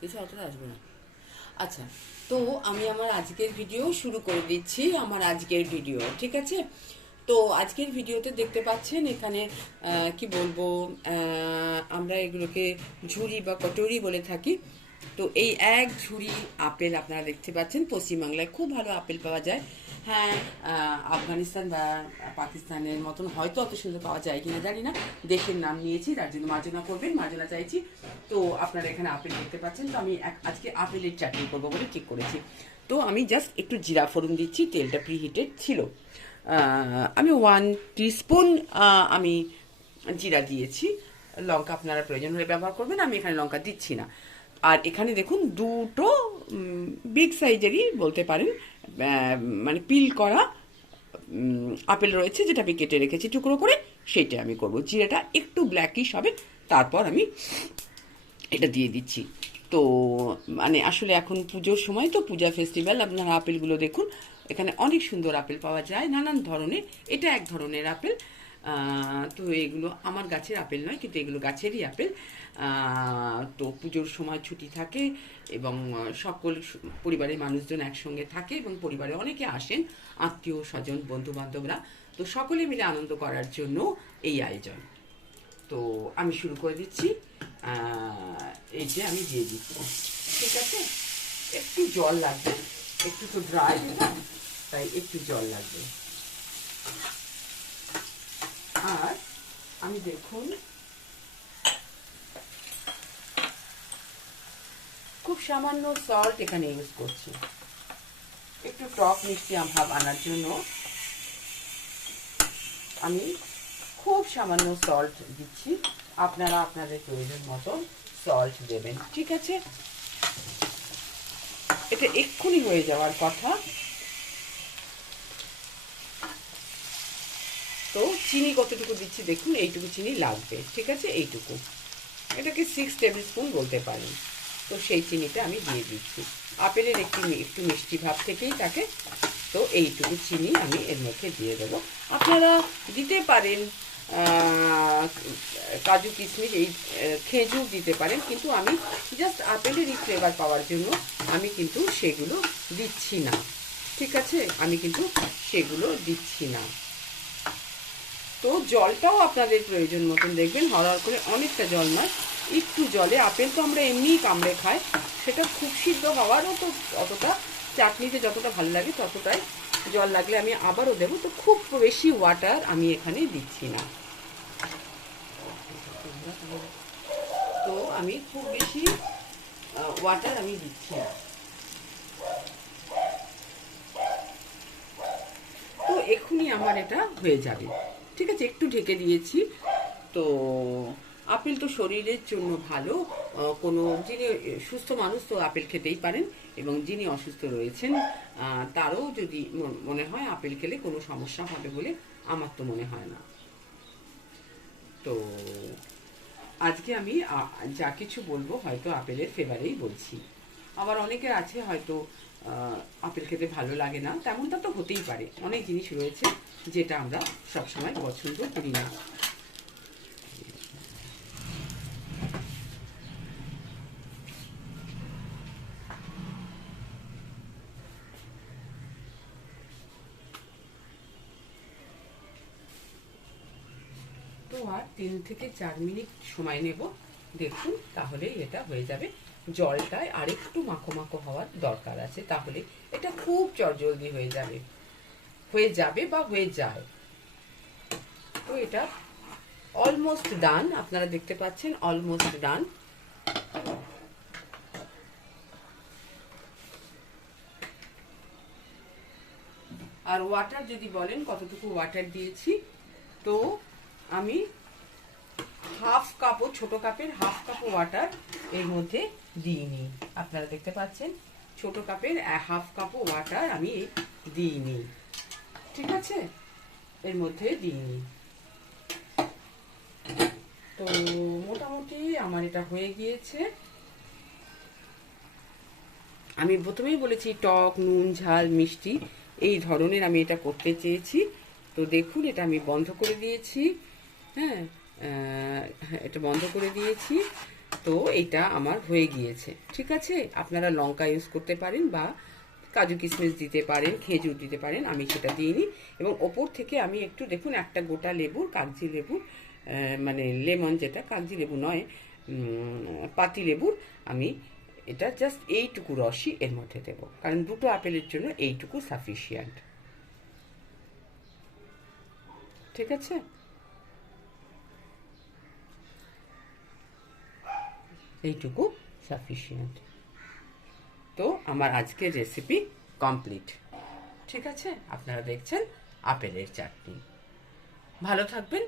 কিছু অতটা আসবে না। আচ্ছা, তো আমি আমার আজকের ভিডিও শুরু করে দিচ্ছি। আমার আজকের ভিডিও, ঠিক আছে? তো আজকের ভিডিওতে দেখতে পাচ্ছেন এখানে কি বলবো, আমরা এগুলোকে ঝুড়ি বা কটোরি বলে থাকি। তো এই এক ঝুড়ি আপেল আপনারা দেখতে পাচ্ছেন। পশ্চিমবাংলায় খুব ভালো আপেল পাওয়া যায়। হ্যাঁ, আফগানিস্তান বা পাকিস্তানের মতন হয়তো অত সুন্দর পাওয়া যায় কিনা জানি না, দেশের নাম নিয়েছি তার জন্য মার্জনা করবেন, মার্জনা চাইছি। তো আপনারা এখানে আপেল দেখতে পাচ্ছেন। তো আমি আজকে আপেলের চাটনি করবো বলে ঠিক করেছি। তো আমি জাস্ট একটু জিরা ফোড়ন দিচ্ছি, তেলটা প্রিহিটেড ছিল। আমি 1 টিস্পুন আমি জিরা দিয়েছি। লঙ্কা আপনারা প্রয়োজন হলে ব্যবহার করবেন, আমি এখানে লঙ্কা দিচ্ছি না। আর এখানে দেখুন দুটো বিগ সাইজেরই বলতে পারেন, মানে পিল করা আপেল রয়েছে, যেটা আমি কেটে রেখেছি টুকরো করে, সেইটা আমি করব। জিরাটা একটু ব্ল্যাকিশ হবে, তারপর আমি এটা দিয়ে দিচ্ছি। তো মানে আসলে এখন পুজোর সময়, তো পূজা ফেস্টিভ্যাল, আপনারা আপেলগুলো দেখুন, এখানে অনেক সুন্দর আপেল পাওয়া যায় নানান ধরনের। এটা এক ধরনের আপেল। তো এগুলো আমার গাছের আপেল নয়, কিন্তু এগুলো গাছেরই আপেল। তো পুজোর সময় ছুটি থাকে এবং সকল পরিবারের মানুষজন একসঙ্গে থাকে এবং পরিবারে অনেকে আসেন, আত্মীয় স্বজন বন্ধু বান্ধবরা। তো সকলে মিলে আনন্দ করার জন্য এই আয়োজন। তো আমি শুরু করে দিচ্ছি। এই যে আমি দিয়ে দিচ্ছি, ঠিক আছে? একটু জল লাগবে, একটু তো ড্রাই না, তাই একটু জল লাগবে। আর আমি দেখুন খুব সামান্য সল্ট এখানে ইউজ করছি, একটু টক মিষ্টি ভাব আনার জন্য আমি খুব সামান্য সল্ট দিচ্ছি। আপনারা আপনাদের প্রয়োজন মতো সল্ট দেবেন, ঠিক আছে? এটা এক্ষুনি হয়ে যাওয়ার কথা। তো চিনি কতটুকু দিচ্ছি দেখুন, এইটুকু চিনি লাগবে, ঠিক আছে? এইটুকু, এটাকে 6 টেবিল স্পুন বলতে পারেন। তো সেই চিনিটা আমি দিয়ে দিচ্ছি। আপেলের একটু মিষ্টি ভাব থেকেই থাকে। তো এইটুকু চিনি আমি এর মধ্যে দিয়ে দেবো। আপনারা দিতে পারেন কাজু কিশমিশ, এই খেজুর দিতে পারেন, কিন্তু আমি জাস্ট আপেলেরই ফ্লেভার পাওয়ার জন্য আমি কিন্তু সেগুলো দিচ্ছি না, ঠিক আছে? আমি কিন্তু সেগুলো দিচ্ছি না। তো জলটাও আপনাদের প্রয়োজন মতন দেখবেন, হড়হড় করে অনেকটা জল নয়, একটু জলে। আপেল তো আমরা এমনিই কামড়ে খাই, সেটা খুব সিদ্ধ হওয়ারও তো অতটা, চাটনিতে যতটা ভালো লাগে ততটাই জল লাগলে আমি আবারও দেবো। তো খুব বেশি ওয়াটার আমি এখানে দিচ্ছি না। তো আমি খুব বেশি ওয়াটার আমি দিচ্ছি না। তো এক্ষুনি আমার এটা হয়ে যাবে, ঠিক আছে? একটু ঢেকে দিয়েছি। তো আপেল তো শরীরের জন্য ভালো। কোনো যিনি সুস্থ মানুষ তো আপেল খেতেই পারেন, এবং যিনি অসুস্থ রয়েছেন তারও যদি মনে হয় আপেল খেলে কোনো সমস্যা হবে বলে আমার তো মনে হয় না। তো আজকে আমি যা কিছু বলবো হয়তো আপেলের ফেভারেই বলছি। আবার অনেকের আছে হয়তো আপেল খেতে ভালো লাগে না, তেমনটা তো হতেই পারে। অনেক জিনিস রয়েছে যেটা আমরা সবসময় পছন্দ করি না। তো আর 3 থেকে 4 মিনিট সময় নেব, দেখুন, তাহলেই এটা হয়ে যাবে। জলটায় আরেকটু মাখো মাখো হওয়ার দরকার আছে, তাহলে এটা খুব চটজলদি হয়ে যাবে বা হয়ে যায়। তো এটা অলমোস্ট ডান, আপনারা দেখতে পাচ্ছেন অলমোস্ট ডান। আর ওয়াটার যদি বলেন কতটুকু ওয়াটার দিয়েছি, তো আমি হাফ কাপও, ছোট কাপের হাফ কাপও ওয়াটার এর মধ্যে দিইনি। আপনারা দেখতে পাচ্ছেন ছোট কাপের হাফ কাপও ওয়াটার আমি দিইনি, ঠিক আছে? এর মধ্যে দিইনি। তো মোটামুটি আমার এটা হয়ে গিয়েছে। আমি প্রথমেই বলেছি টক, নুন, ঝাল, মিষ্টি এই ধরনের আমি এটা করতে চেয়েছি। তো দেখুন এটা আমি বন্ধ করে দিয়েছি। হ্যাঁ, এটা বন্ধ করে দিয়েছি। তো এটা আমার হয়ে গিয়েছে, ঠিক আছে। আপনারা লঙ্কা ইউজ করতে পারেন বা কাজু কিশমিশ দিতে পারেন, খেজুর দিতে পারেন, আমি সেটা দিইনি। এবং ওপর থেকে আমি একটু দেখুন একটা গোটা লেবুর, কাগজি লেবুর মানে লেমন, যেটা কাগজি লেবু নয়, পাতি লেবুর, আমি এটা জাস্ট এইটুকু রসই এর মধ্যে দেবো, কারণ দুটো আপেলের জন্য এইটুকু সাফিসিয়েন্ট, ঠিক আছে। এইটুকু সাফিসিয়েন্ট। তো আমার আজকের রেসিপি কমপ্লিট, ঠিক আছে। আপনারা দেখছেন আপেলের চাটনি। ভালো থাকবেন,